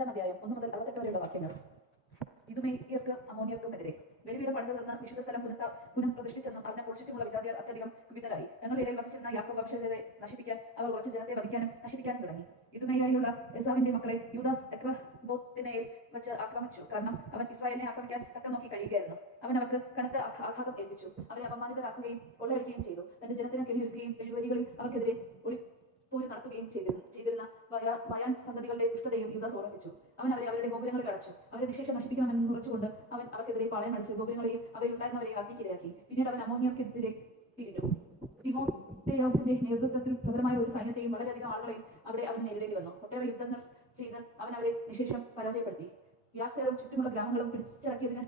അഞ്ചാം അധ്യായം ഒന്ന് മുതൽ അറുപത്തെട്ട് വരെയുള്ള വാക്യങ്ങൾ. ഇതുമേയർക്ക് അമോണിയർക്കും എതിരെ ബലിപീഠം പണിതതെന്ന് വിശുദ്ധ സ്ഥലം പുനഃസ്ഥാ പുനഃപ്രതിഷ്ഠിച്ചെന്നും അതിനെ കുറിച്ചിട്ടുള്ള വിജാതിയർ അത്യധികം വിവിധരായി തങ്ങളുടെ ഇടയിൽ വസിച്ചിരുന്ന യാക്കോ വംശജരെ നശിപ്പിക്കാൻ അവർ കുറച്ച് ജനത്തെ വധിക്കാനും നശിപ്പിക്കാനും തുടങ്ങി. ഇതുമേയായുള്ള എസാവിന്റെ മക്കളെ യൂദാസ് ബോത്തിനെ വെച്ച് ആക്രമിച്ചു. കാരണം അവൻ ഇസ്രായേലിനെ ആക്രമിക്കാൻ തക്കം യുദാസ് ഓർമ്മിച്ചു അവൻ അവരെ അവരുടെ ഗോപുരങ്ങളിൽ അടച്ചു അവരെ നിശേഷം നശിപ്പിക്കണമെന്ന് ഉറച്ചുകൊണ്ട് അവൻ അവർക്കെതിരെ പാളയം അടിച്ച് ഗോപുരങ്ങളെയും അവയിലുണ്ടായിരുന്നവരെയും അഗ്നിക്കിരയാക്കി പിന്നീട് അവൻ അമോനിയക്കെതിരെ തിരിഞ്ഞു. തിമോത്തേയോസിന്റെ നേതൃത്വത്തിൽ പ്രബലമായ ഒരു സൈന്യത്തെയും വളരെയധികം ആളുകളെയും അവിടെ അവന് നേരിടേണ്ടി വന്നു. ഒട്ടേറെ യുദ്ധങ്ങൾ ചെയ്ത് അവൻ അവരെ നിശേഷം പരാജയപ്പെടുത്തി. യാസേറും ചുറ്റുമുള്ള ഗ്രാമങ്ങളും പിടിച്ചടക്കിയതിന്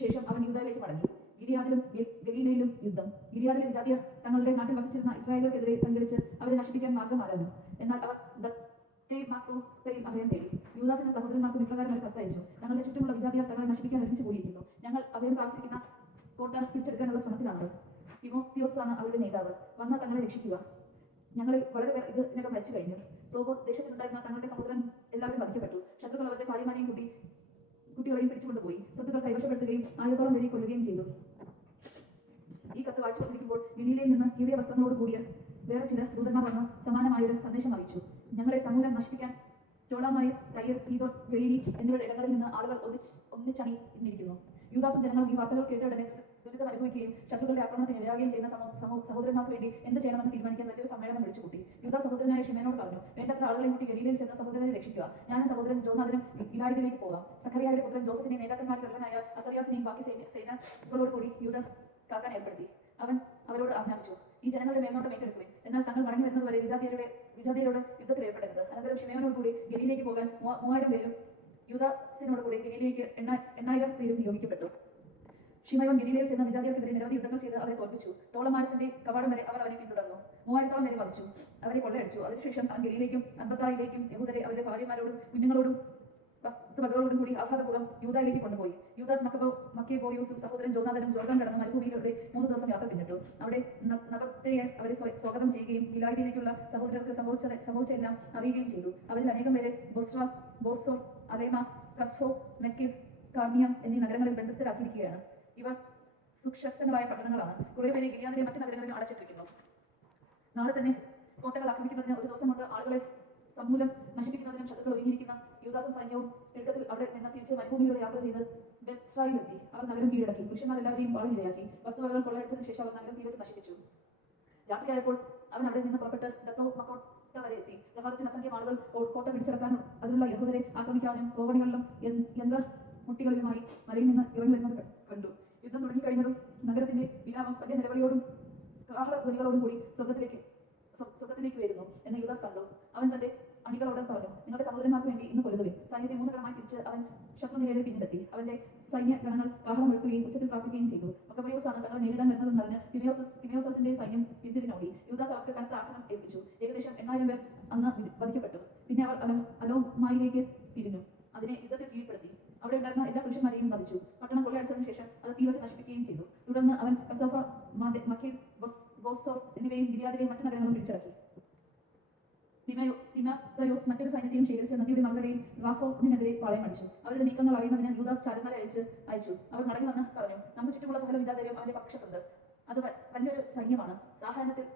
ശേഷം അവൻ യുദ്ധത്തിലേക്ക് മടങ്ങി. ഗിരിയാദിലും ഗലീലയിലും യുദ്ധം. ഗിരിയാദിലെ ജാതിയർ തങ്ങളുടെ നാട്ടിൽ വസിച്ചിരുന്ന ഇസ്രായേലുകൾക്കെതിരെ സംഘടിച്ച് അവരെ നശിപ്പിക്കാൻ മാർഗം ആരാഞ്ഞു. എന്നാൽ അവർ ദത്തേമാക്കോയിൽ അഭയം തേടി യൂദാസിന്റെ സഹോദരന്മാർക്ക് ഇപ്രകാരം ഒരു കത്തയച്ചു തങ്ങളുടെ ചുറ്റുമുള്ള വിജാതിയർ തങ്ങളെ നശിപ്പിക്കാൻ ഒരുമിച്ച് കൂടിയിരിക്കുന്നു ഞങ്ങൾ അഭയം പ്രാപിച്ചിരിക്കുന്ന കോട്ട പിടിച്ചെടുക്കാനുള്ള ശ്രമത്തിലാണ് തിമോത്തിയോസ് ആണ് അവരുടെ നേതാവ്. വന്ന തങ്ങളെ രക്ഷിക്കുക. ഞങ്ങൾ വളരെ പേർ ഇത് ഇതിനകം മരിച്ചു കഴിഞ്ഞു. റോബോ ദേശത്തുണ്ടായിരുന്ന തങ്ങളുടെ സഹോദരൻ എല്ലാവരും വധിക്കപ്പെട്ടു. ശത്രുക്കൾ അവരുടെ ഭാര്യമാരെയും കൂട്ടി കുട്ടികളെയും പിടിച്ചുകൊണ്ടുപോയി. സ്വത്തുക്കൾ കൈവശപ്പെടുത്തുകയും ആയിരത്തോളം പേരെ കൊല്ലുകയും ചെയ്തു. ഈ കത്ത് വായിച്ചു വന്നിരിക്കുമ്പോൾ ഗലീലയിൽ നിന്ന് കീറിയ വസ്ത്രങ്ങളോട് കൂടിയ വേറെ ചില ദൂതന്മാർ വന്ന് സമാനമായൊരു സന്ദേശം അറിയിച്ചു. ഞങ്ങളെ സമൂലം നശിപ്പിക്കാൻ ടോളാമയസ് കയ്യർ സീതോ ഗലീലി എന്നിവരുടെ ഇടങ്ങളിൽ നിന്ന് ആളുകൾ ഒന്നിച്ച് യൂദാസും ജനങ്ങളും ഈ വാർത്തകൾ കേട്ട ഉടനെ ദുരിതം അനുഭവിക്കുകയും ശത്രുക്കളുടെ ആക്രമണത്തിന് ഇരയാകുകയും ചെയ്യുന്ന സഹോദരന്മാർക്ക് വേണ്ടി എന്ത് ചെയ്യണമെന്ന് തീരുമാനിക്കാൻ വലിയൊരു സമ്മേളനം വിളിച്ചുകൂട്ടി യുദ്ധ സഹോദരനായ ഷിമേനോട് പറഞ്ഞു വേണ്ടത്ര ആളുകളെ കൂട്ടി ഗലീലയിൽ ചെന്ന സഹോദരനെ രക്ഷിക്കുക. ഞാനും സഹോദരൻ ജോനാഥനും ഇലാരിലേക്ക് പോകാം. സഖറിയായുടെ പുത്രൻ ജോസഫിനെ നേതാക്കന്മാരിൽ ഒരുവനായ അസറിയാസിനെയും ബാക്കി സേന സേനകളോട് കൂടി യൂദ കാക്കാൻ ഏർപ്പെടുത്തി. അവൻ അവരോട് ആജ്ഞാപിച്ചു ഈ ജനങ്ങളുടെ മേൽനോട്ടം ഏറ്റെടുക്കുവിൻ. എന്നാൽ തങ്ങൾ മടങ്ങി വരുന്നതുവരെ വിജാതിയരുടെ വിജാതിയരോട് യുദ്ധത്തിൽ ഏർപ്പെടരുത്. അനന്തരം ഷിമയോനോട് കൂടി ഗലിയിലേക്ക് പോകാൻ മൂവ- മൂവായിരം പേരും യുദ്ധസിനോട് കൂടി ഗലിയിലേക്ക് എണ്ണ എണ്ണായിരം പേരും നിയോഗിക്കപ്പെട്ടു. ഷിമയോൻ ഗലീലയിൽ ചെന്ന വിജാതിയർക്കെതിരെ നിരവധി യുദ്ധങ്ങൾ ചെയ്ത് അവരെ തോൽപ്പിച്ചു. ടോളമാനസിന്റെ കവാടം വരെ അവർ അവനെ പിന്തുടർന്നു. മൂവായിരത്തോളം പേരെ വധിച്ചു. അവരെ കൊള്ളയടിച്ചു. അതിനുശേഷം അവൻ ഗലീലേക്കും അമ്പത്തായിലേക്കും യഹൂദരെ അവരുടെ ഭാര്യമാരോടും കുഞ്ഞുങ്ങളോടും വസ്തുവകകളോടും കൂടി ആഹ്ലാദപൂർവം യൂതായിലേക്ക് കൊണ്ടുപോയി. യൂദാസ് മക്കബോ മക്കേബോയൂസും സഹോദരൻ ജോനാഥനും ജോർദാൻ കടന്ന് മരുഭൂമിയിലൂടെ മൂന്ന് ദിവസം യാത്ര പിന്നിട്ടു. അവിടെ നബത്തെ അവരെ സ്വ- സ്വാഗതം ചെയ്യുകയും ഇലായിലേക്കുള്ള സഹോദരർക്ക് സുശക്തങ്ങളായ പട്ടണങ്ങളാണ് കുറെ പേരെ മറ്റു നഗരങ്ങളിലും അടച്ചിട്ടിരിക്കുന്നു. നാളെ തന്നെ കോട്ടകൾ ആക്രമിക്കുന്നതിന് ഒരു ദിവസം കൊണ്ട് ആളുകളെ സമൂലം നശിപ്പിക്കുന്നതിനും ശത്രുക്കൾ ഒരുങ്ങിയിരിക്കുന്ന യുവദാസും സൈന്യവും എളുപ്പത്തിൽ അവിടെ നിന്ന് തിരിച്ച് മരുഭൂമിയിലൂടെ യാത്ര ചെയ്ത് ബെസ്രായിലെത്തി അവർ നഗരം കീഴടക്കി. പുരുഷന്മാരെല്ലാവരെയും വാളിനിരയാക്കി വസ്തുവകകൾ കൊള്ളയടിച്ചതിനു ശേഷം അവർ നഗരം തീവച്ച് നശിപ്പിച്ചു. രാത്രിയായപ്പോൾ അവൻ അവിടെ നിന്ന് പുറപ്പെട്ട് ദത്തോ മക്കോട്ട വരെ എത്തി. പ്രഭാതത്തിന് അസംഖ്യം ആളുകൾ കോട്ട പിടിച്ചെടുക്കാനും അതിനുള്ള യഹൂദരെ ആക്രമിക്കാനും കോവണികളിലും യന്ത്ര മുട്ടികളിലുമായി മലയിൽ നിന്ന് ഇറങ്ങി വരുന്നത് കണ്ടു. യുദ്ധം തുടങ്ങിക്കഴിഞ്ഞതും നഗരത്തിന്റെ വിലാപം വലിയ നിലവിളിയോടും ആഹ്ല ധ്വനികളോടും കൂടി സ്വർഗത്തിലേക്ക് സ്വ- സ്വർഗത്തിലേക്ക് വരുന്നു എന്ന് യുദാസ് കണ്ടു അവൻ തന്റെ അണികളോട് പറഞ്ഞു നിങ്ങളുടെ സഹോദരന്മാർക്ക് വേണ്ടി ഇന്ന് കൊല്ലുകയും സൈന്യത്തെ മൂന്ന് ഘടമായി തിരിച്ച് അവൻ ശത്രുനിരയുടെ പിന്നിലെത്തി. അവന്റെ സൈന്യ ഗണങ്ങൾ കാഹളം എടുക്കുകയും ഉച്ചത്തിൽ പ്രാർത്ഥിക്കുകയും ചെയ്തു. മക്കബയോസ് ആണ് തങ്ങളെ നേരിടാൻ വരുന്നതെന്ന് അറിഞ്ഞ് തിമയോസസ് സൈന്യം പിന്തിരിഞ്ഞോടി. യുദ്ധ അവർക്ക് കനത്ത ആക്രമണം ഏൽപ്പിച്ചു. ഏകദേശം എണ്ണായിരം പേർ അന്ന് വധി- വധിക്കപ്പെട്ടു. പിന്നെ അവർ അലോ അലോമായിലേക്ക് തിരിഞ്ഞു. അതിനെ യുദ്ധത്തിൽ കീഴ്പ്പെടുത്തി. അവിടെ ഉണ്ടായിരുന്ന എല്ലാ പുരുഷന്മാരെയും വധിച്ചു. തിമോത്തയോസ് മറ്റൊരു സൈന്യത്തെയും ശേഖരിച്ച് നദിയുടെ മറുകരയിൽ റാഫോണിനെതിരെ പാളയം അടിച്ചു. അവരുടെ നീക്കങ്ങൾ അറിയുന്നതിന് യൂദാസ് ചാരന്മാരെ അയച്ച് അയച്ചു. അവർ മടങ്ങി വന്ന് പറഞ്ഞു നമുക്ക് ചുറ്റുമുള്ള സകല വിജാതരും അവന്റെ പക്ഷത്തുണ്ട്. അത് വലിയൊരു സൈന്യമാണ്. സാഹാരണത്തിൽ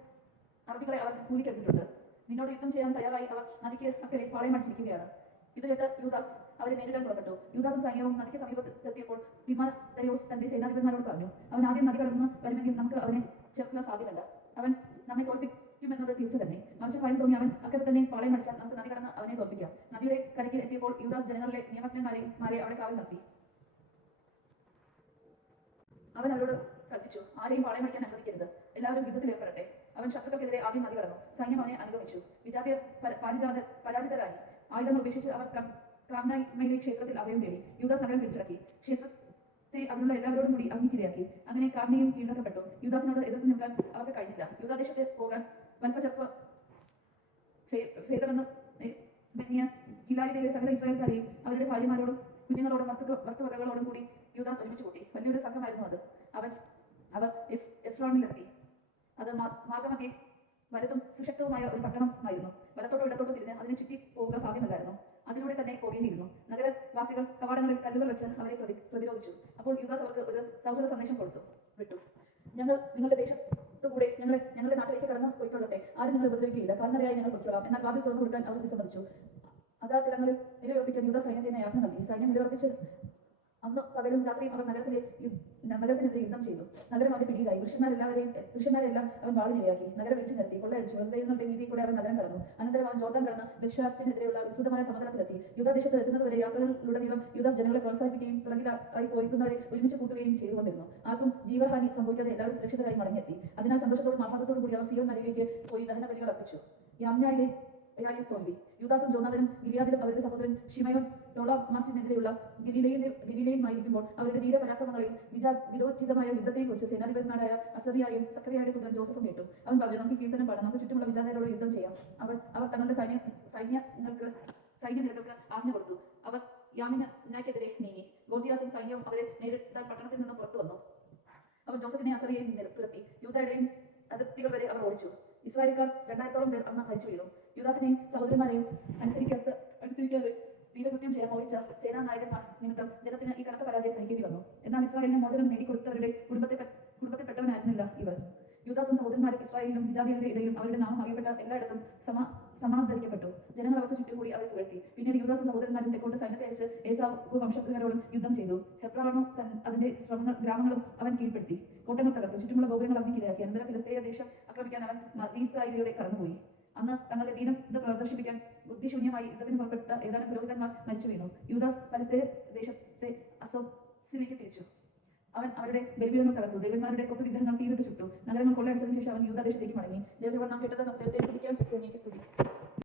അറബികളെ അവർ കൂലിക്കെടുത്തിട്ടുണ്ട്. നിന്നോട് യുദ്ധം ചെയ്യാൻ തയ്യാറായി അവർ നദിക്ക് അക്കരെ പാളയം അടിച്ചിരിക്കുകയാണ്. ഇത് കേട്ട് യൂദാസ് അവരെ നേരിടാൻ പുറപ്പെട്ടു. യൂദാസും സൈന്യവും നദിക്ക് സമീപത്തെത്തിയപ്പോൾ തിമോത്തയോസ് തന്റെ സേനാധിപന്മാരോട് പറഞ്ഞു അവൻ ആദ്യം നദി കടന്ന് വരുമെങ്കിൽ നമുക്ക് അവനെ ചേർക്കുക സാധ്യമല്ല അവൻ നമ്മെ തോൽപ്പിക്കുമെന്നത് തീർച്ച തന്നെ മറിച്ച് ഭയം തോന്നി അവൻ അക്കരെ തന്നെ പാളയം അടിച്ചാൽ നമുക്ക് നദി കടന്ന് അവനെ തോൽപ്പിക്കാം നദിയുടെ കരയ്ക്ക് എത്തിയപ്പോൾ യൂദാസ് ജനങ്ങളിലെ നിയമജ്ഞന്മാരെയും മാരെ അവിടെ കാവൽ നിർത്തി അവൻ അവരോട് കൽപ്പിച്ചു ആരെയും പാളയം വയ്ക്കാൻ അനുവദിക്കരുത്. എല്ലാവരും യുദ്ധത്തിൽ ഏർപ്പെടട്ടെ. അവൻ ശത്രുക്കൾക്കെതിരെ ആദ്യം മതി കടന്നു. സൈന്യം അവനെ അനുഗമിച്ചു. വിജാതിയർ പര- പാരിജാത പരാജിതരായി. ആയുധങ്ങൾ ഉപേക്ഷിച്ച് അവർ കാർണായ്മയിലെ ക്ഷേത്രത്തിൽ അഭയം തേടി. യൂദാസ് പിടിച്ചിറക്കി പിടിച്ചടക്കി. ക്ഷേത്രത്തെ അതിലുള്ള എല്ലാവരോടും കൂടി അഗ്നിക്കിരയാക്കി അങ്ങനെ കാർണയും കീഴടക്കപ്പെട്ടു യുദാസിനോട് എതിർത്ത് നിൽക്കാൻ അവർക്ക് കഴിഞ്ഞില്ല. യൂദാദേശത്ത് പോകാൻ വൽപ്പചർപ്പ ഭേദമെന്ന് ഗിലാലിലെ സകല ഇസ്രായേൽക്കാരെയും അവരുടെ ഭാര്യമാരോടും കുഞ്ഞുങ്ങളോടും വസ്തു വസ്തുവകകളോടും കൂടി യൂദാസ് ഒരുമിച്ച് കൂട്ടി വലിയൊരു സംഘമായിരുന്നു അത് അവൻ അവർ എഫ്- എഫ്രോണിലെത്തി അത് മാ- മാർഗമധ്യേ വലുതും സുശക്തവുമായ ഒരു പട്ടണമായിരുന്നു വലത്തോട്ടോ ഇടത്തോട്ടോ തിരിഞ്ഞ് അതിനെ ചുറ്റി പോവുക സാധ്യമല്ലായിരുന്നു അത് പോകേണ്ടിയിരുന്നു നഗരവാസികൾ കവാടങ്ങളിൽ കല്ലുകൾ വെച്ച് അവരെ പ്രതി പ്രതിരോധിച്ചു. അപ്പോൾ യുദാസ് അവർക്ക് ഒരു സൗഹൃദ സന്ദേശം കൊടുത്തു. വിട്ടു. ഞങ്ങൾ നിങ്ങളുടെ ദേശത്തുകൂടെ ഞങ്ങളെ ഞങ്ങളുടെ നാട്ടിലേക്ക് കടന്നു പോയിക്കൊള്ളട്ടെ. ആരും നിങ്ങൾ ഉപദ്രവിക്കുകയില്ല. കാൽനടയായി ഞങ്ങൾ പൊയ്ക്കൊള്ളാം. എന്നാൽ വാതിൽ തുറന്നു കൊടുക്കാൻ അവർ വിസമ്മതിച്ചു. അതാ കിടങ്ങളിൽ നിലയുറപ്പിക്കാൻ യുദ്ധ സൈന്യത്തിന് യാത്ര നൽകി. സൈന്യം നിലയുറപ്പിച്ച് അന്ന് പകലും രാത്രിയും അവർ നഗരത്തിലെ നഗരത്തിനെതിരെ യുദ്ധം ചെയ്തു. നഗരം അവന്റെ പിടിയിലായി. പുരുഷന്മാരെല്ലാവരെയും പുരുഷന്മാരെല്ലാം അവൻ വാളിനിരയാക്കി. നഗരം വിളിച്ചു നിർത്തി. കൊള്ളയടിച്ചു. ഹൃദയങ്ങളുടെ രീതിയിൽ കൂടെ അവൻ കടന്നു. അനന്തരം അവൻ ജോർദാൻ കടന്ന് ദക്ഷിണത്തിനെതിരെയുള്ള വിശുദ്ധമായ സമതലത്തിലെത്തി. യുദ്ധദേശത്ത് എത്തുന്നതുവരെ യാത്രകളിലുടനീളം യുദാസ് ജനങ്ങളെ പ്രോത്സാഹിപ്പിക്കുകയും പിറകിലായി പോയിരിക്കുന്നവരെ ഒരുമിച്ച് കൂട്ടുകയും ചെയ്തുകൊണ്ടിരുന്നു. ആർക്കും ജീവഹാനി സംഭവിക്കാതെ എല്ലാവരും സുരക്ഷിതരായി മടങ്ങിയെത്തി. അതിനാൽ സന്തോഷത്തോടും ആഹ്ലാദത്തോടും കൂടി അവർ സിയോൻ മലയിലേക്ക് പോയി ദഹന ബലികൾ അർപ്പിച്ചു. യാമ്നായിലെ യായി തോൽവി. യുദാസും ജോനാഥനും ഗിലിയാദിലും അവരുടെ സഹോദരൻ ഷിമയോൻ ടോളമാസിനെതിരെയുള്ള ഗിലിലയിലെ ഗിലിലയുമായിരിക്കുമ്പോൾ അവരുടെ ധീരപരാക്രമങ്ങളെയും വിജാ വിരോചിതമായ യുദ്ധത്തെക്കുറിച്ച് സേനാധിപന്മാരായ അസറിയായും സക്രിയയുടെ പുത്രൻ ജോസഫും കേട്ടു അവൻ പറഞ്ഞു നമുക്ക് കീർത്തനം പാടാം നമുക്ക് ചുറ്റുമുള്ള വിജാതരോട് യുദ്ധം ചെയ്യാം അവർ അവർ തങ്ങളുടെ സൈന്യ സൈന്യങ്ങൾക്ക് സൈന്യ നിരകൾക്ക് ആജ്ഞ കൊടുത്തു അവർ യാമിനെതിരെ നീങ്ങി ഗോർജിയാസും സൈന്യവും അവരെ നേരിട്ടാൻ പട്ടണത്തിൽ നിന്ന് പുറത്തു വന്നു അവർ ജോസഫിനെ അസറിയയിൽ നിരത്തി യൂതയുടെയും അതിർത്തികൾ വരെ അവർ ഓടിച്ചു ഇസ്രായേൽക്കാർ രണ്ടായിരത്തോളം പേർ അന്ന് മരിച്ചു വീണു. യുദാസിനെയും സഹോദരന്മാരെയും അനുസരിക്കാത്ത അനുസരിക്കാതെ വീരകൃത്യം ചെയ്യാൻ മോഹിച്ച സേനാനായകന്മാർ നിമിത്തം ജനത്തിന് ഈ കനത്ത പരാജയം സഹിക്കേണ്ടി വന്നു. എന്നാൽ ഇസ്രായേലിന് മോചനം നേടിക്കൊടുത്തവരുടെ കുടുംബത്തെ കുടുംബത്തിൽപ്പെട്ടവനായിരുന്നില്ല ഇവർ. യുവദാസും സഹോദരന്മാരും ഇസ്രായേലിലും വിജാതികളുടെ ഇടയിലും അവരുടെ നാമം അറിയപ്പെട്ട എല്ലായിടത്തും സമ സമാന്തരിക്കപ്പെട്ടു ജനങ്ങൾ അവർക്ക് ചുറ്റും കൂടി അവരെ പുകഴ്ത്തി പിന്നീട് യുദാസും സഹോദരന്മാരും തെക്കോട്ട് സൈന്യത്തെ അയച്ച് വംശക്കാരോടും യുദ്ധം ചെയ്തു. ഹെബ്രാണും തൻ- അതിന്റെ ശ്രമങ്ങൾ ഗ്രാമങ്ങളും അവൻ കീഴ്പ്പെടുത്തി. കോട്ടകൾ തകർത്തു ചുറ്റുമുള്ള ഗോപുരങ്ങൾ അവൻ അഗ്നിക്കിരയാക്കി അനന്തരം ഫിലിസ്തീയ ദേശം ആക്രമിക്കാൻ അവൻ മീസായിലൂടെ കടന്നുപോയി. അന്ന് തങ്ങളുടെ ദീനം പ്രദർശിപ്പിക്കാൻ ബുദ്ധിശൂന്യമായി യുദ്ധത്തിന് പുറപ്പെട്ട ഏതാനും പുരോഹിതന്മാർ